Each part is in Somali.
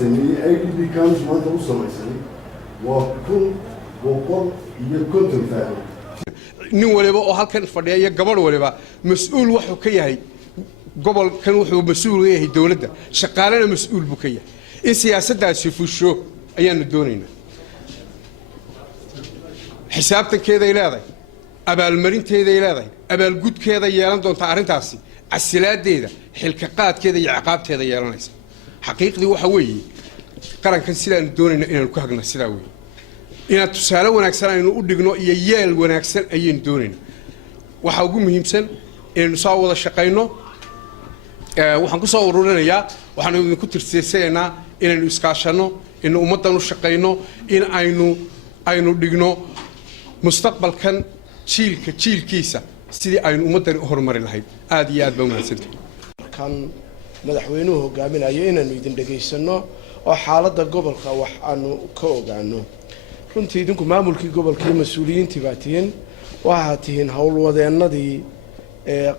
sameeyey IDP camps maanta u samaysay waa 150 fahmo nin waliba oo halkan fadhiya iyo gabadh waliba mas'uul wuxuu ka yahay gobolkan wuxuu mas'uul yahay dawladda shaqaalena mas'uul buu ka yahay in siyaasaddaasi fusho ayaanu doonaynaa xisaabtankeeda ay leedahay abaalmarinteeda ay leedahay abaalgudkeeda yeelan doonta arrintaasi casilaadeeda xilka qaadkeeda iyo ciqaabteeda yeelanaysa xaqiiqdii waxa weeye qarankan sidaanu doonayna inaanu ku hagna sidaa weeye inaad tusaale wanaagsan aynu u dhigno iyo yeel wanaagsan ayaynu doonaynaa waxa ugu muhiimsan inaynu soo wada shaqayno waxaan ku soo ururinayaa waxaanu idinku tirtirsanaynaa inaynu iskaashano in ummaddan u shaqayno in aynu dhigno mustaqbalkan jiilkiisa sidii aynu ummaddan u horumari lahayd aad iyo aad baa wanaagsantahay kan madaxweynuhu hogaaminayo inaanu idin dhageysano oo xaaladda gobolka wax aanu ka ogaano runtii idinku maamulkii gobolka iyo mas-uuliyiintii baa tihiin waxaa tihiin howlwadeennadii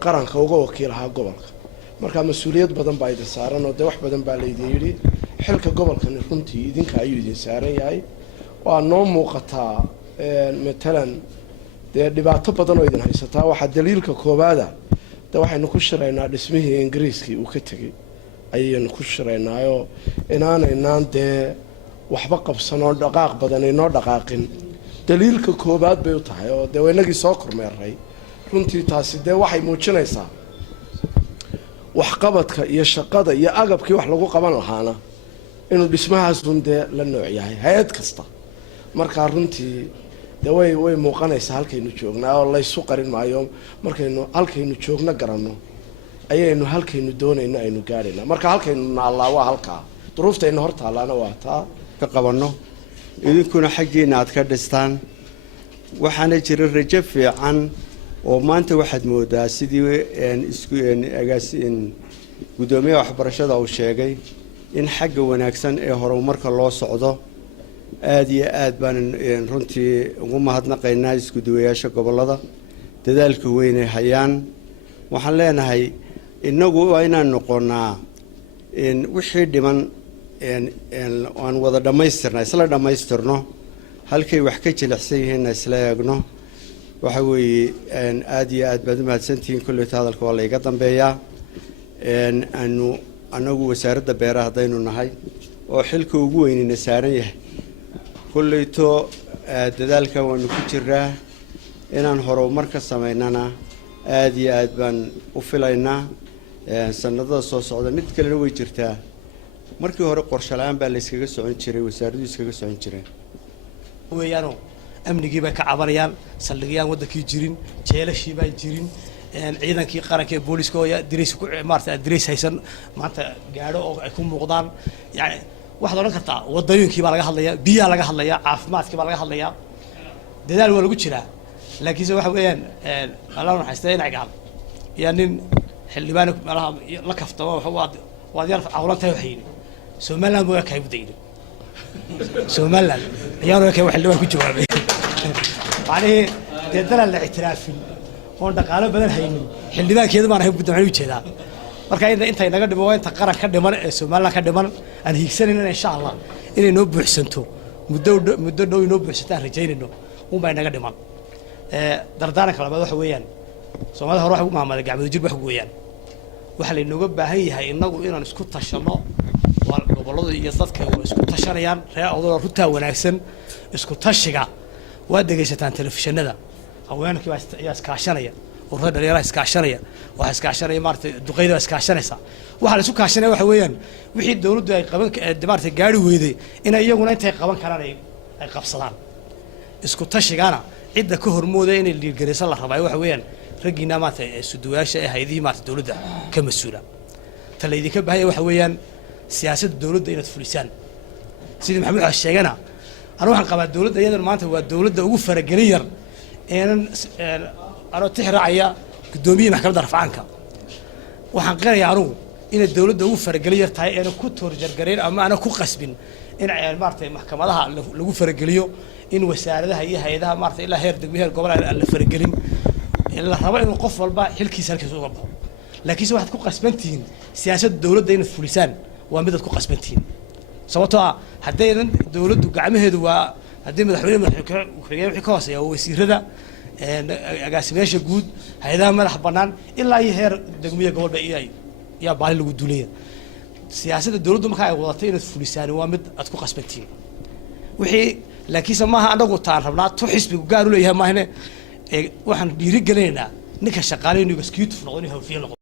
qaranka uga wakiilahaa gobolka markaa mas-uuliyad badan baa idin saaran oo dee wax badan baa laydin yidhi xilka gobolkani runtii idinka ayuu idin saaran yahay waa noo muuqataa matalan dee dhibaato badan oo idin haysataa waxaa daliilka koowaada de waxaynu ku shiraynaa dhismihii ingiriiskii uu ka tegey ayaynu ku shiraynaayoo inaanaynaan dee waxba qabsanoo dhaqaaq badan inoo dhaqaaqin daliilka koowaad bay u tahay oo dee waynagii soo kormeeray runtii taasi dee waxay muujinaysaa waxqabadka iyo shaqada iyo agabkii wax lagu qaban lahaana inuu dhismahaasun dee la nooc yahay hay-ad kasta markaa runtii dee way muuqanaysaa halkaynu joognaa oo laysu qarin maayo markaynu halkaynu joogno garanno ayaynu halkaynu doonayno aynu gaadhaynaa marka halkaynu naallaa waa halkaa duruuftayna hor taallaana waa taa ka qabanno idinkuna xaggiina aad ka dhistaan waxaana jira rajo fiican oo maanta waxaad moodaa sidii gudoomiyaha waxbarashada uu sheegay in xagga wanaagsan ee horumarka loo socdo aad iyo aad baan runtii ugu mahadnaqaynaa isku duwayaasha gobolada dadaalka weyn ay hayaan waxaan leenahay inagu waa inaan noqonaa wixii dhiman aan wada dhammaystirna isla dhammaystirno halkay wax ka jilicsan yihiinna isla eegno waxa weeye aad iyo aad baad u mahadsantihiin kullayto hadalka waa layga dambeeyaa anagu wasaaradda beeraha haddaynu nahay oo xilka ugu weynina saaran yahay kullayto dadaalka waanu ku jiraa inaan horumar ka samaynana aad iyo aad baan u filaynaa sanadada soo socda mid kalena way jirtaa markii hore qorshe la'aan baa la iskaga socon jiray wasaaraddu iskaga socon jireen weeyaano amnigii bay ka cabanayaan saldhigyaan wadankii jirin jeelashii baan jirin ciidankii qaranka ee booliska oo dirays ku maartay dirays haysan maanta gaadho oo ay ku muuqdaan yani waxaad oran kartaa wadooyinkii baa laga hadlayaa biyaha laga hadlayaa caafimaadkii baa laga hadlayaa dadaal waa lagu jiraa laakiinse waxa weeyaan Allah waxay istaan gacan yaa nin xildhibaan malaha la kaftamo waad yar cawlantahay waxayni Soomaaliland waa kay budaydo Soomaaliland ayaanu kay xildhibaan ku jawaabay yani dadala la ictiraafin oo dhaqaale badan haynin xildhibaankeedu ma ahay budda waxay u jeedaa marka inta naga dhimo waa inta qaran ka dhiman ee Soomaaliland ka dhiman aan hiigsanayna insha Allah inay noo buuxsanto muddo dhow inoo buuxsataan rajaynayno baa naga dhiman dardaaranka labaad waxa weeyaan Soomaalida hore waxa ugu maamulay gacmo jir wax gooyaan waxa la inooga baahan yahay inagu inaan isku tashano wal gobolada iyo dadka isku tashanayaan ree'ooda runta wanaagsan isku tashiga waa dhageysataan telefishinada haweenkii waa iskaashanaya ururada dhalinyarada iskaashanaya waxa iskaashanaya maartay duqeyda iskaashanaysa waxa la isku kaashanaya waxa weeyaan wixii dawladdu ay qaban maartay gaari weeday in iyaguna intay qaban karaan ay qabsadaan isku tashigana cidda ka hormooday in liirgareysan la rabay waxa weeyaan ragina maanta suduwaasha ee hay'adaha maanta dawladda ka mas'uula talaydii ka baahay waxa weeyaan siyaasadda dawladda inaad fulisaan sidii maxamed waxa sheegana waxaan qabaa dawladda iyadana maanta waa dawladda ugu faragelin yar ano tixraacaya gudoomiyaha maxkamadda rafcaanka waxaan qirayaa anigu in dawladda ugu faragelin yar tahay ee ku toorjargareyn ama ana ku qasbin in maartay maxkamadaha lagu farageliyo in wasaaradaha iyo hay'adaha maartay ilaa heer degmo heer gobol la faragelin la rabo in qof walba xilkiisa halkiisa uga baxo laakiin waxaad ku qasbantihiin siyaasadda dawladda inaad fulisaan waa mid aad ku qasbantihiin sababtoo ah haddaynan dowladdu gacmaheedu waa haddii madaxweyne ku-xigeen wixii ka hooseeya wasiirada agaasimeyaasha guud hay-adaha madax bannaan ilaa iyo heer degmiya gobolba yaa baali lagu duulaya siyaasadda dowladdu markaa ay wadatay inaad fulisaani waa mid aad ku qasbantiin wixii laakiinse maaha anagu taan rabnaa tu xisbigu gaar u leeyahay maahane waxaan dhiirigelinaynaa ninka shaqaale inuu executive noqdo inuu hawfiye noqdo